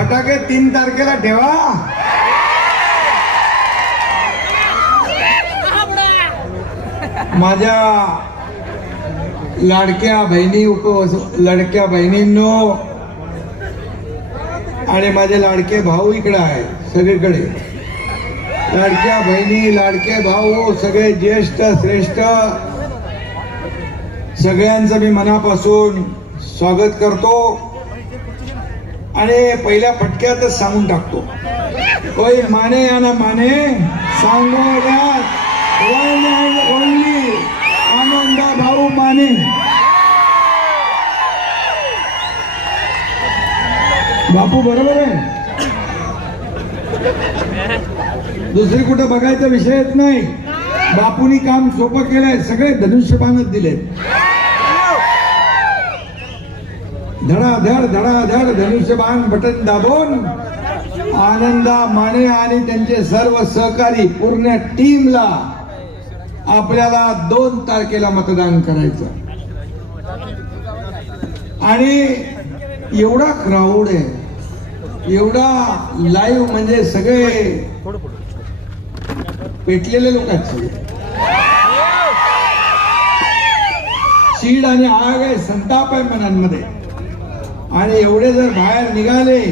फटाके 3 तारखेला ठेवा. माझ्या लाडक्या बहिणी लडक्या बहिणींनो आणि माझे लाडके भाऊ इकडे आहे सगळीकडे. लाडक्या बहिणी लाडके भाऊ सगळे ज्येष्ठ श्रेष्ठ सगळ्यांचं मी मनापासून स्वागत करतो आणि पहिल्या फटक्यातच सांगून टाकतो. कोई माने या ना माने सांगोल्यात वन अँड ओनली आनंदा भाऊ माने. बापू बरोबर आहे. दुसरी कुठं बघायचा विषयच नाही. बापूनी काम सोपं केलंय. सगळे धनुष्यबाणच दिले. धडाधड धडाधड धनुष्यबाण बटन दाबून आनंदा माने आणि त्यांचे सर्व सहकारी पूर्ण टीमला आपल्याला 2 तारखेला मतदान करायचं. आणि एवढा क्राऊड आहे, एवढा लाईव्ह, म्हणजे सगळे पेटलेले लोक आहेत. सगळे चीड आणि आग आहे, संताप आहे मनांमध्ये. आणि एवढे जर बाहेर निघाले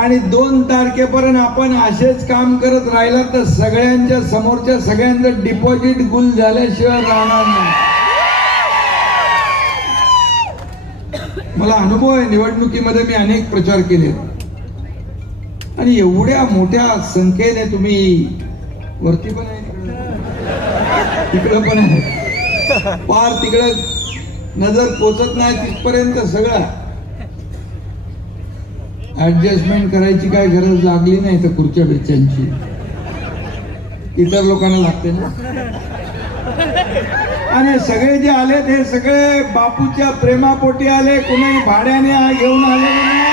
आणि 2 तारखेपर्यंत आपण असेच काम करत राहिला तर सगळ्यांच्या समोरच्या सगळ्यांचं डिपॉझिट गुल झाल्याशिवाय राहणार नाही. मला अनुभव आहे. निवडणुकीमध्ये मी अनेक प्रचार केले आणि एवढ्या मोठ्या संख्येने तुम्ही वरती पण आहे, तिकडं पण आहे, पार तिकडं नजर पोचत नाही तिथपर्यंत सगळं ऍडजस्टमेंट करायची काय गरज लागली नाही. तर खुर्च्या बेच्यांची इतर लोकांना लागते ना. आणि सगळे जे आले ते सगळे बापूच्या प्रेमापोटी आले. कुणी भाड्याने घेऊन आले नाही.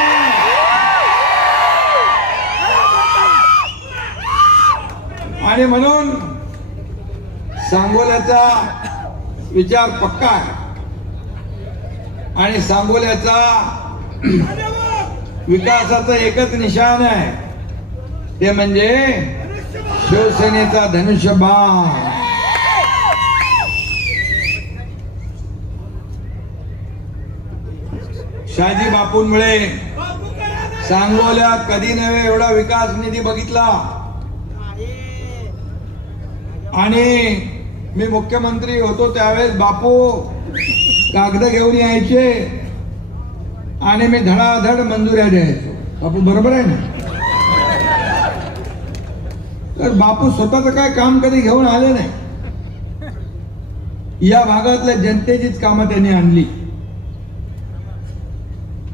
आणि म्हणून सांगोल्याचा विचार पक्का आहे. आणि सांगोल्याचा विकासाचं एकच निशाण आहे, ते म्हणजे शिवसेनेचा धनुष्यबाण. शहाजी बापूंमुळे सांगोल्यात कधी नव्हे एवढा विकास निधी बघितला. आणि मी मुख्यमंत्री होतो त्यावेळेस बापू कागद घेऊन यायचे आणि मी धडाधड मंजुऱ्या द्यायचो. बापू बरोबर आहे ना. तर बापू स्वतःच काय काम कधी घेऊन आले नाही. या भागातल्या जनतेचीच कामं त्यांनी आणली.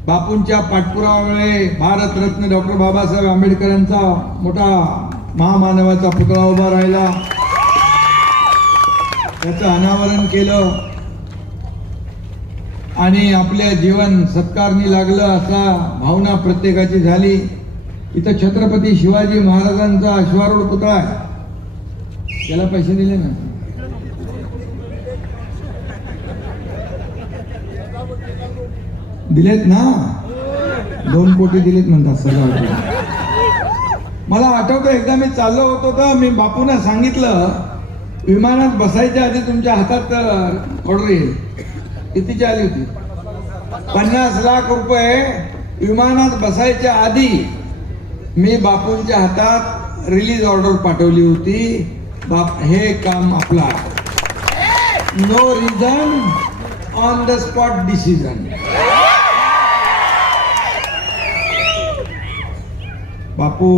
बापूंच्या पाठपुराव्यामुळे भारतरत्न डॉक्टर बाबासाहेब आंबेडकरांचा मोठा महामानवाचा पुतळा उभा राहिला. त्याचं अनावरण केलं आणि आपल्या जीवन सत्कारणी लागलं असा भावना प्रत्येकाची झाली. इथं छत्रपती शिवाजी महाराजांचा अश्वारूढ पुतळा आहे. त्याला पैसे दिले ना. दिलेत ना. 2 कोटी दिलेत म्हणतात सगळं. मला आठवतं एकदा मी चाललो होतो तर मी बापूंना सांगितलं विमानात बसायच्या आधी तुमच्या हातात ऑर्डर येईल. कितीची आली होती? 50 लाख रुपये विमानात बसायच्या आधी मी बापूंच्या हातात रिलीज ऑर्डर पाठवली होती. बाप हे काम आपला. No reason on the spot decision. Bapu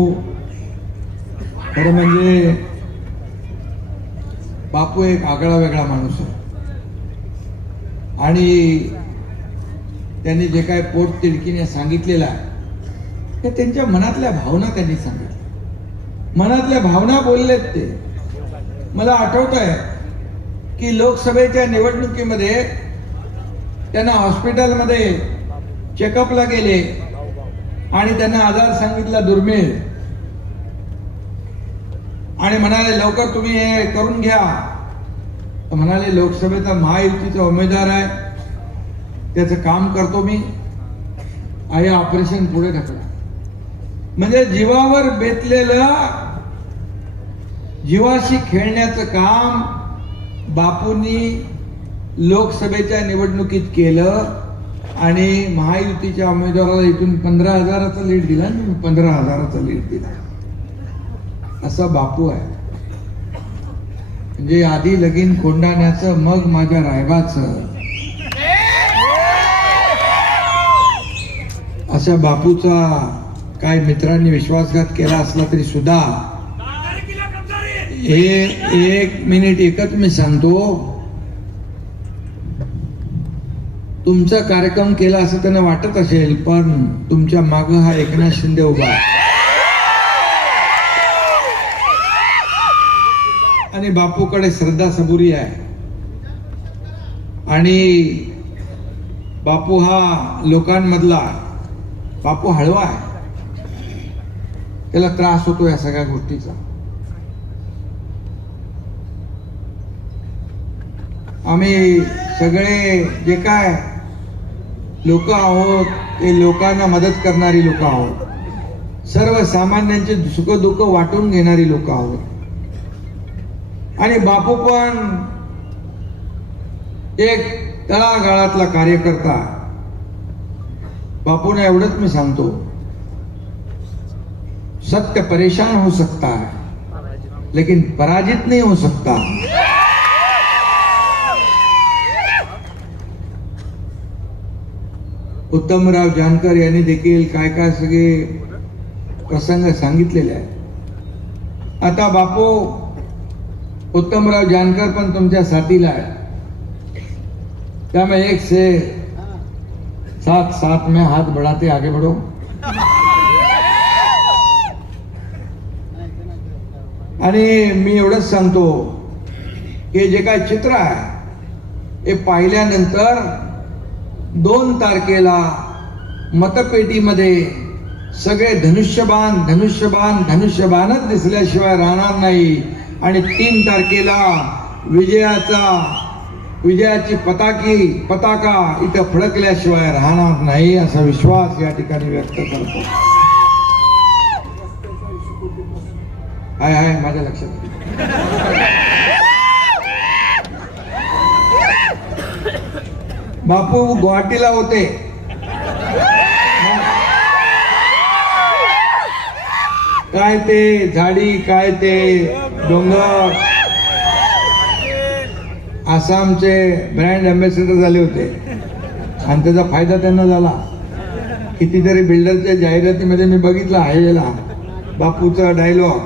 खरं म्हणजे बापू एक आगळा वेगळा माणूस आहे. आणि त्यांनी जे काय पोट तिडकीने सांगितलेलं आहे ते त्यांच्या मनातल्या भावना त्यांनी सांगितल्या. मनातल्या भावना बोललेत ते. मला आठवत आहे की लोकसभेच्या निवडणुकीमध्ये त्यांना हॉस्पिटलमध्ये चेकअपला गेले आणि त्यांना आजार सांगितला दुर्मिळ आणि म्हणाले लवकर तुम्ही हे करून घ्या. म्हणाले लोकसभेचा महायुतीचा उमेदवार आहे, त्याचं काम करतो मी. हे ऑपरेशन पुढे ढकला. म्हणजे जीवावर बेतलेलं, जीवाशी खेळण्याचं काम बापूंनी लोकसभेच्या निवडणुकीत केलं आणि महायुतीच्या उमेदवाराला इथून 15,000चा लीड दिला, 15,000चा लीड दिला. असं बापू आहे. म्हणजे आधी लगीन कोंडाण्याचं, मग माझ्या रायबाचं. अशा बापूचा काय मित्रांनी विश्वासघात केला असला तरी सुद्धा एक मिनिट एकच मी सांगतो, तुमचा कार्यक्रम केला असं त्यांना वाटत असेल, पण तुमच्या मागं हा एकनाथ शिंदे उभा आहे आणि बापूकडे श्रद्धा सबुरी आहे. आणि बापू हा लोकांमधला, बापू हळवा आहे, त्याला त्रास होतो या सगळ्या गोष्टीचा. आम्ही सगळे जे काय लोक आहोत ते लोकांना मदत करणारी लोक आहोत, सर्वसामान्यांचे सुखदुःख वाटून घेणारी लोक आहोत. आणि बापू पण एक तळागाळातला कार्यकर्ता. बापूने एवढंच मी सांगतो, सत्य परेशान हो सकता है लेकिन पराजित नहीं हो सकता. उत्तमराव जानकर यांनी देखील काय काय सगळे प्रसंग सांगितलेले आहेत. आता बापू उत्तमराव जानकर पण तुमच्या साथीला आहे, त्यामुळे एक से साथ साथ में हाथ बढ़ाते आगे बढ़ो. आणि मी एवढंच सांगतो की जे काय चित्र आहे हे पाहिल्यानंतर 2 तारखेला मतपेटीमध्ये सगळे धनुष्यबाण धनुष्यबाण धनुष्यबाणच दिसल्याशिवाय राहणार नाही. आणि 3 तारखेला विजयाची पताका इथं फडकल्याशिवाय राहणार नाही, असा विश्वास या ठिकाणी व्यक्त करतो. आहे माझ्या लक्षात. बापू गुवाहाटीला होते, काय ते झाडी, काय ते डोंगर, आसामचे ब्रँड अँबॅसेडर झाले होते आणि त्याचा फायदा त्यांना झाला. कितीतरी बिल्डरच्या जाहिरातीमध्ये मी बघितला हायवेला बापूचा डायलॉग.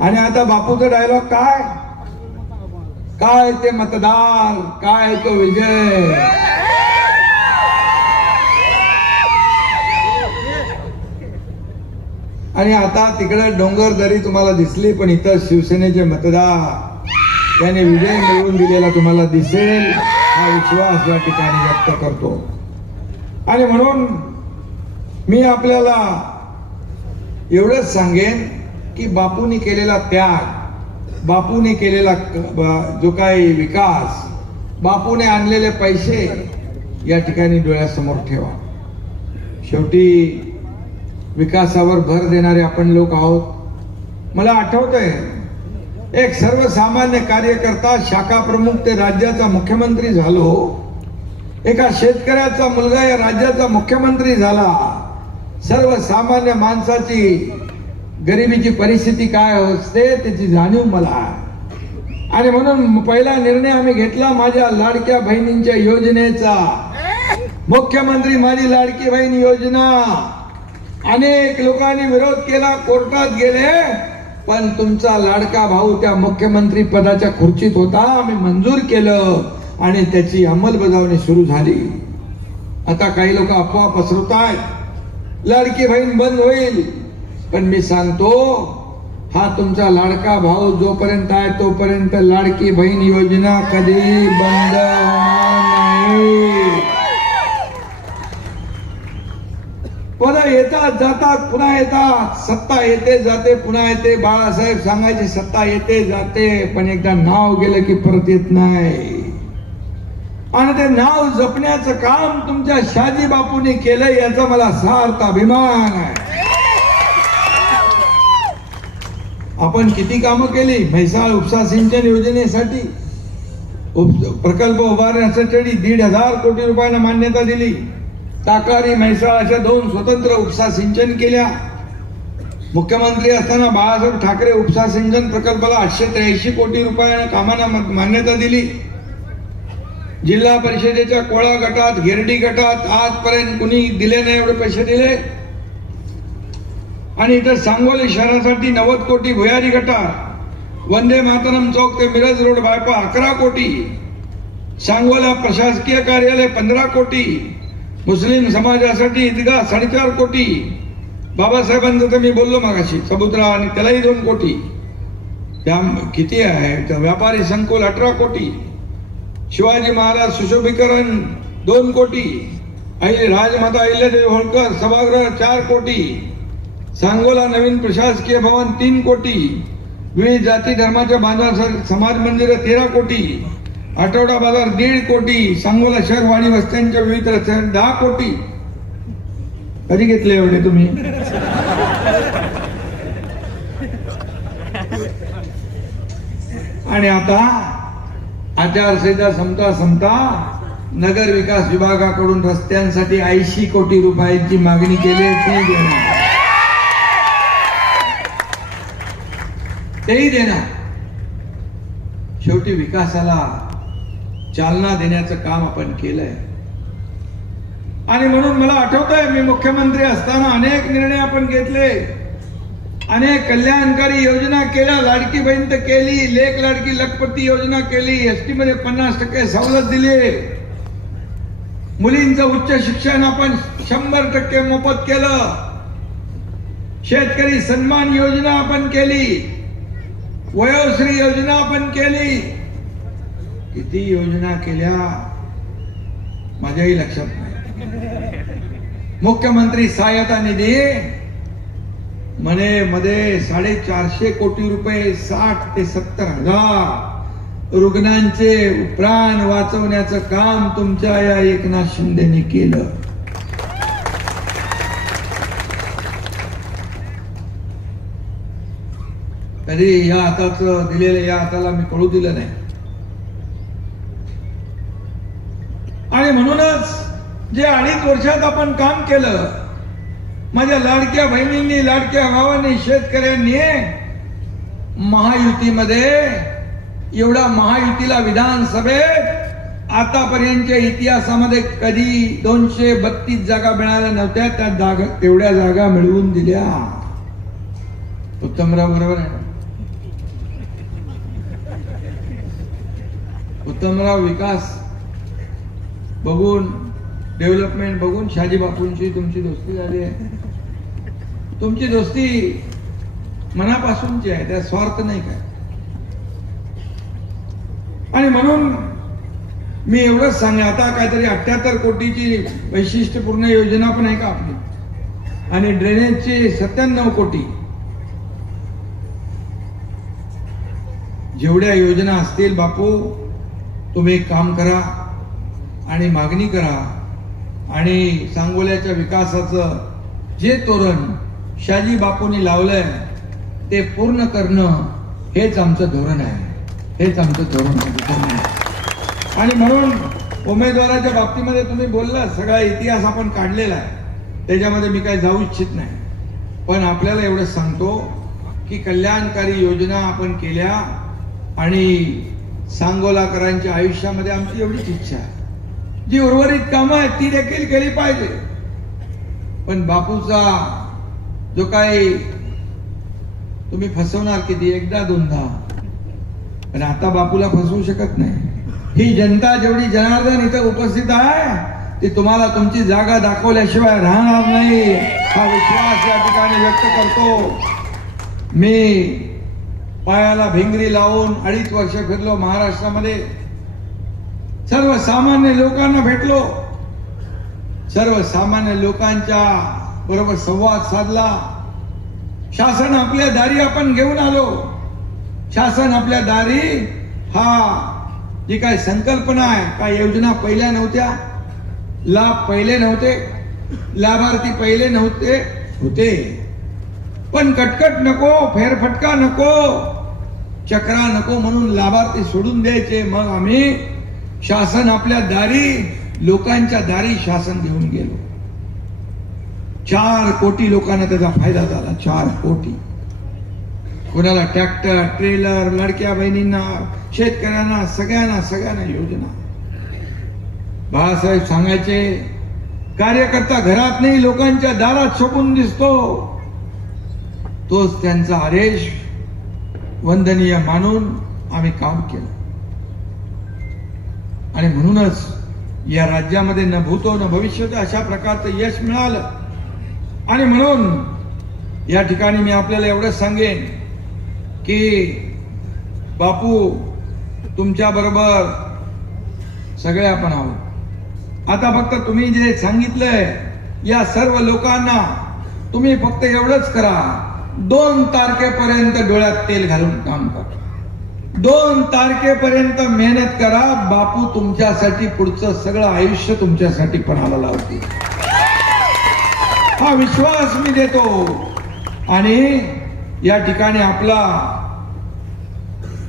आणि आता बापूचा डायलॉग काय काय ते मतदार, काय तो विजय. आणि आता तिकडे डोंगरदरी तुम्हाला दिसली, पण इथं शिवसेनेचे मतदार त्याने विजय मिळवून दिलेला तुम्हाला दिसेल, हा विश्वास या ठिकाणी व्यक्त करतो. आणि म्हणून मी आपल्याला एवढंच सांगेन की बापूंनी केलेला त्याग, बापूने केलेला जो काही विकास, बापूने आणलेले पैसे या ठिकाणी डोळ्यासमोर ठेवा. शेवटी विकासावर भर देणारे आपण लोक आहोत. मला आठवतंय एक सर्वसामान्य कार्यकर्ता, शाखा प्रमुख ते राज्याचा मुख्यमंत्री झालो. एका शेतकऱ्याचा मुलगा या राज्याचा मुख्यमंत्री झाला. सर्वसामान्य माणसाची गरिबीची परिस्थिती काय असते त्याची जाणीव मला आहे. आणि म्हणून पहिला निर्णय आम्ही घेतला माझ्या लाडक्या बहिणींच्या योजनेचा. मुख्यमंत्री माझी लाडकी बहीण योजना, अनेक लोकांनी विरोध केला, कोर्टात गेले, पण तुमचा लाडका भाऊ त्या मुख्यमंत्री पदाच्या खुर्चीत होता. आम्ही मंजूर केलं आणि त्याची अंमलबजावणी सुरू झाली. आता काही लोक अफवा पसरवतात लाडकी बहीण बंद होईल, पण मी सांगतो हा तुमचा लाडका भाऊ जोपर्यंत आहे तोपर्यंत लाडकी बहीण योजना कधी बंद होणार नाही. पुन्हा येतात जातात, पुन्हा येतात, सत्ता येते जाते, पुन्हा येते. बाळासाहेब सांगायची सत्ता येते जाते, पण एकदा नाव गेलं की परत येत नाही. आणि ते नाव जपण्याचं काम तुमच्या शहाजी बापूंनी केलंय याचा मला सार्थ अभिमान आहे. आपण किती कामं केली. म्हैसाळ उपसा सिंचन योजनेसाठी प्रकल्प उभारण्यासाठी 1,500 कोटी रुपयांना मान्यता दिली. ताकारी म्हैसाळ अशा 2 स्वतंत्र उपसा सिंचन केल्या. मुख्यमंत्री असताना बाळासाहेब ठाकरे उपसा सिंचन प्रकल्पाला 883 कोटी रुपयांना कामांना मान्यता दिली. जिल्हा परिषदेच्या कोळा गटात, गिरडी गटात आजपर्यंत कुणी दिले नाही एवढे पैसे दिले. आणि इथं सांगोली शहरासाठी 90 कोटी भुयारी गटात, वंदे मातरम चौक ते मिरज रोड बायपास 11 कोटी, सांगोला प्रशासकीय कार्यालय 15 कोटी, मुस्लिम समाजासाठी ईदगाह 4.5 कोटी, बाबासाहेबांचं तर मी बोललो मागाशी समुद्रा आणि त्यालाही 2 कोटी, किती आहे. व्यापारी संकुल 18 कोटी, शिवाजी महाराज सुशोभीकरण 2 कोटी, राजमाता अहिल्यादेवी होळकर सभागृह 4 कोटी, सांगोला नवीन प्रशासकीय भवन 3 कोटी, विविध जाती धर्माच्या बांधवांसाठी समाज मंदिर 13 कोटी, आठवडा बाजार 1.5 कोटी, सांगोला शहर वाणी वस्त्यांच्या विविध रस्त्यांवर 10 कोटी. कधी घेतले एवढे तुम्ही? आणि आता आचारसंहिता संपता नगर विकास विभागाकडून रस्त्यांसाठी 80 कोटी रुपयांची मागणी केली. तेही देणार. शेवटी विकासाला चालना देण्याचं काम आपण केलंय. आणि म्हणून मला आठवतंय मी मुख्यमंत्री असताना अनेक निर्णय आपण घेतले, अनेक कल्याणकारी योजना केल्या. लाडकी बहीण तर केली, लेक लाडकी लखपती योजना केली, एसटी मध्ये 50% सवलत दिली, मुलींचं उच्च शिक्षण आपण 100% मोफत केलं, शेतकरी सन्मान योजना आपण केली, वयोश्री योजना आपण केली. किती योजना केल्या माझ्याही लक्षात नाही. मुख्यमंत्री सहायता निधी मध्ये 450 कोटी रुपये 60 ते 70 हजार रुग्णांचे प्राण वाचवण्याचं काम तुमच्या या एकनाथ शिंदेनी केलं. कधी या हाताचं दिलेलं या हाताला मी कळू दिलं नाही. आणि म्हणूनच जे 2.5 वर्षात आपण काम केलं, माझ्या लाडक्या बहिणींनी, लाडक्या भावांनी, शेतकऱ्यांनी महायुतीमध्ये एवढा महायुतीला विधानसभेत आतापर्यंतच्या इतिहासामध्ये कधी 232 जागा मिळाल्या नव्हत्या. त्या तेवढ्या जागा मिळवून दिल्या. उत्तमराव बरोबर आहे. उत्तमराव विकास बघून, डेव्हलपमेंट बघून शहाजी बापूंची तुमची दोस्ती झाली आहे. तुमची दोस्ती मनापासूनची आहे, त्या स्वार्थ नाही काय. आणि म्हणून मी एवढंच सांगेन, आता काहीतरी 78 कोटीची वैशिष्ट्यपूर्ण योजना पण आहे का आपली, आणि ड्रेनेजची 97 कोटी. जेवढ्या योजना असतील बापू, तुम्ही एक काम करा आणि मागणी करा, आणि सांगोल्याच्या विकासाचं जे तोरण शहाजी बापूंनी लावलंय ते पूर्ण करणं हेच आमचं धोरण आहे, हेच आमचं धोरण आहे. आणि म्हणून उमेदवाराच्या बाबतीमध्ये तुम्ही बोलला, सगळा इतिहास आपण काढलेला आहे, त्याच्यामध्ये मी काही जाऊ इच्छित नाही. पण आपल्याला एवढं सांगतो की कल्याणकारी योजना आपण केल्या, आणि सांगोलाकरांच्या आयुष्यामध्ये आमची एवढीच इच्छा आहे, जी उर्वरित कामं आहेत ती देखील केली पाहिजे. पण बापूचा जो काही तुम्ही फसवणार किती, एकदा दोनदा, पण आता बापूला फसवू शकत नाही. ही जनता जेवढी जनार्दन इथं उपस्थित आहे ती तुम्हाला तुमची जागा दाखवल्याशिवाय राहणार नाही, हा विश्वास या ठिकाणी व्यक्त करतो. मी पायाला भिंगरी लावून 2.5 वर्ष फिरलो महाराष्ट्रामध्ये, सर्वसामान्य लोकांना भेटलो, सर्वसामान्य लोकांच्या बरोबर संवाद साधला. शासन आपल्या दारी आपण घेऊन आलो. शासन आपल्या दारी हा जी काय संकल्पना आहे, काय योजना पहिल्या नव्हत्या, लाभ पहिले नव्हते, लाभार्थी पहिले नव्हते, होते, पण कटकट नको, फेरफटका नको, चक्रा नको म्हणून लाभार्थी सोडून द्यायचे. मग आम्ही शासन आपल्या दारी, लोकांच्या दारी शासन घेऊन गेलो. 4 कोटी लोकांना त्याचा फायदा झाला. 4 कोटी. कोणाला ट्रॅक्टर, ट्रेलर, लडक्या बहिणींना, शेतकऱ्यांना, सगळ्यांना योजना. बाळासाहेब सांगायचे, कार्यकर्ता घरात नाही, लोकांच्या दारात छपून दिसतो. तोच त्यांचा आदेश वंदनीय मानून आम्ही काम केलं. आणि म्हणूनच या राज्यामध्ये न भूतो न भविष्यतो अशा प्रकारचं यश मिळालं. आणि म्हणून या ठिकाणी मी आपल्याला एवढंच सांगेन की बापू तुमच्या बरोबर सगळे आपण आहोत. आता फक्त तुम्ही जे सांगितलंय या सर्व लोकांना तुम्ही फक्त एवढंच करा, 2 तारखेपर्यंत डोळ्यात तेल घालून काम करा. 2 तारखेपर्यंत मेहनत करा. बापू तुमच्यासाठी पुढचं सगळं आयुष्य तुमच्यासाठी पणाला लावतील, हा विश्वास मी देतो. आणि या ठिकाणी आपला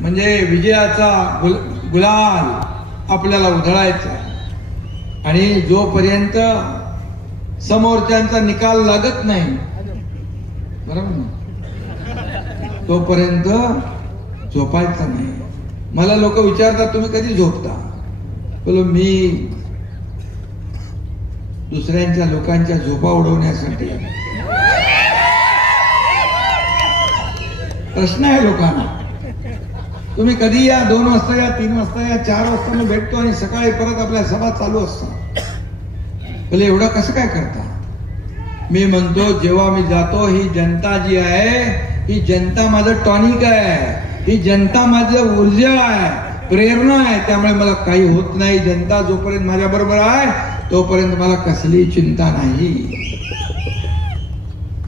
म्हणजे विजयाचा गुलाल आपल्याला उधळायचा. आणि जोपर्यंत समोरच्यांचा निकाल लागत नाही, बरोबर ना, तोपर्यंत झोपायचं नाही. मला लोक विचारतात तुम्ही कधी झोपता? बोलो मी दुसऱ्यांच्या लोकांच्या झोपा उडवण्यासाठी. प्रश्न आहे लोकांना, तुम्ही कधी या, 2 वाजता या, 3 वाजता या, 4 वाजता मी भेटतो आणि सकाळी परत आपल्या सभा चालू असतात. बोले एवढं कसं काय करता? मी म्हणतो जेव्हा मी जातो, ही जनता जी आहे, ही जनता माझं टॉनिक आहे, ही जनता माझं ऊर्जा आहे, प्रेरणा आहे. त्यामुळे मला काही होत नाही. जनता जोपर्यंत माझ्या बरोबर आहे तोपर्यंत मला कसली चिंता नाही.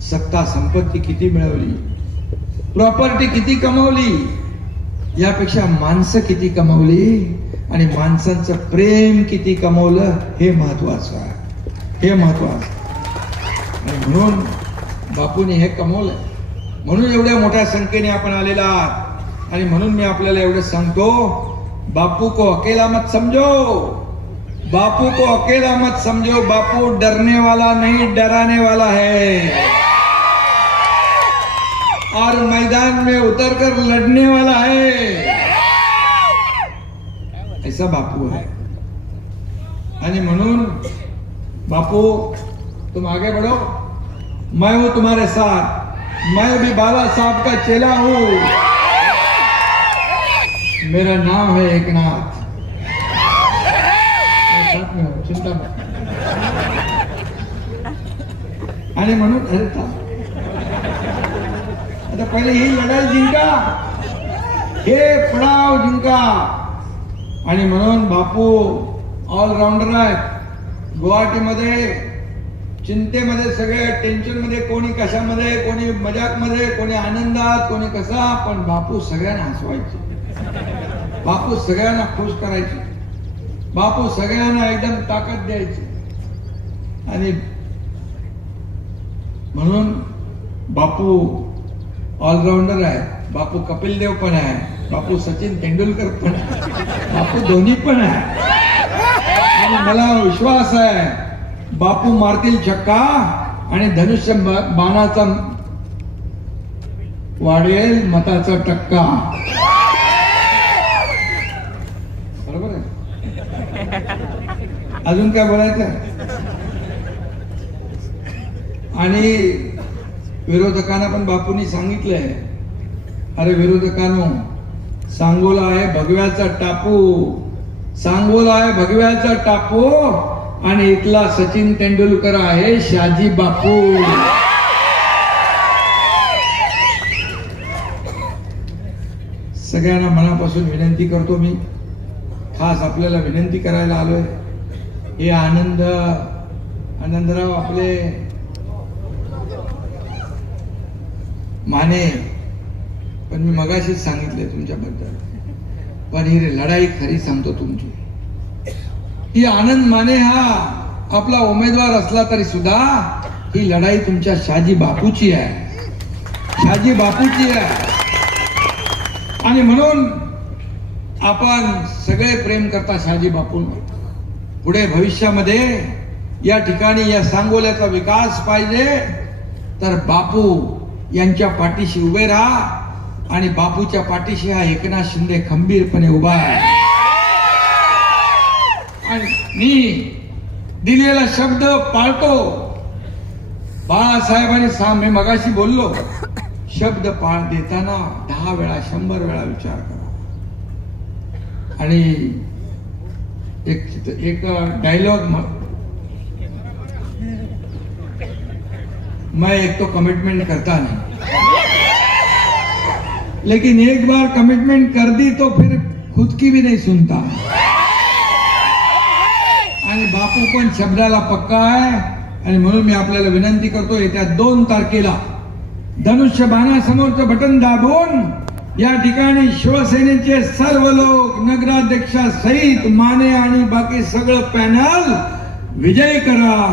सत्ता संपत्ती किती मिळवली, प्रॉपर्टी किती कमवली, यापेक्षा माणसं किती कमवली आणि माणसांचं प्रेम किती कमवलं हे महत्वाचं आहे. हे महत्वाचं. आणि म्हणून बापूने हे कमवलंय. म्हणून एवढ्या मोठ्या संख्येने आपण आलेला आहात. आणि म्हणून मी आपल्याला एवढं सांगतो, बापू को अकेला मत समझो, बापू को अकेला मत समझो. बापू डरने वाला नहीं, डराने वाला है और मैदान में उतरकर लड़ने वाला है. ऐसा बापू है. आणि म्हणून बापू तुम आगे बढ़ो, मैं हूं तुम्हारे साथ. मैं भी बाला साहब का चेला हूं. मेरा नाम है एकनाथ. चिंता मत. आणि म्हणून आता पहिले ही लढाई जिंका, हे पडाव जिंका. आणि म्हणून बापू ऑलराऊंडर आहेत. गुवाहाटीमध्ये चिंतेमध्ये, सगळे टेन्शन मध्ये, कोणी कशामध्ये, कोणी मजाक मध्ये, कोणी आनंदात, कोणी कसा, पण बापू सगळ्यांना हसवायचे, बापू सगळ्यांना खुश करायचे, बापू सगळ्यांना एकदम ताकद द्यायची. आणि म्हणून बापू ऑलराऊंडर आहे. बापू कपिल देव पण आहे, बापू सचिन तेंडुलकर पण आहे, बापू धोनी पण आहे. आणि मला विश्वास आहे बापू मारतील छक्का आणि धनुष्य बाणाचा वाढेल मताचा टक्का. बरोबर आहे. अजून काय बोलायचं? आणि विरोधकांना पण बापूंनी सांगितलंय, अरे विरोधकांनो, सांगोला आहे भगव्याचा टापू, सांगोला आहे भगव्याचा टापू आणि इथला सचिन तेंडुलकर आहे शाजी बापू. सगळ्यांना मनापासून विनंती करतो, मी खास आपल्याला विनंती करायला आलोय. हे आनंदराव आपले माने, पण मी मगाशीच सांगितले तुमच्याबद्दल, पण ही लढाई खरी सांगतो तुमची, ही आनंद माने हा आपला उमेदवार असला तरी सुद्धा ही लढाई तुमच्या शहाजी बापूची आहे, शहाजी बापूची आहे. आणि म्हणून आपण सगळे प्रेम करता शहाजी बापूंवर. पुढे भविष्यामध्ये या ठिकाणी या सांगोल्याचा विकास पाहिजे तर बापू यांच्या पाठीशी उभे राहा. आणि बापूच्या पाठीशी हा एकनाथ शिंदे खंबीरपणे उभा आहे. आणि मी दिलेला शब्द पाळतो. बाळासाहेबांनी मी मगाशी बोललो, शब्द पाळ देताना 10 वेळा 100 वेळा विचार करा. आणि एक डायलॉग मैं एक तो कमिटमेंट करता नहीं, लेकिन एक बार कमिटमेंट कर दी तो फिर खुद की भी नहीं सुनता. आणि बापू पण शब्दाला पक्का आहे. आणि म्हणून मी आपल्याला विनंती करतो, येत्या 2 तारखेला धनुष्यबाणासमोरचं बटन दाबून या ठिकाणी शिवसेनेचे सर्व लोक, नगराध्यक्षासहित माने आणि बाकी सगळं पॅनल विजयी करा.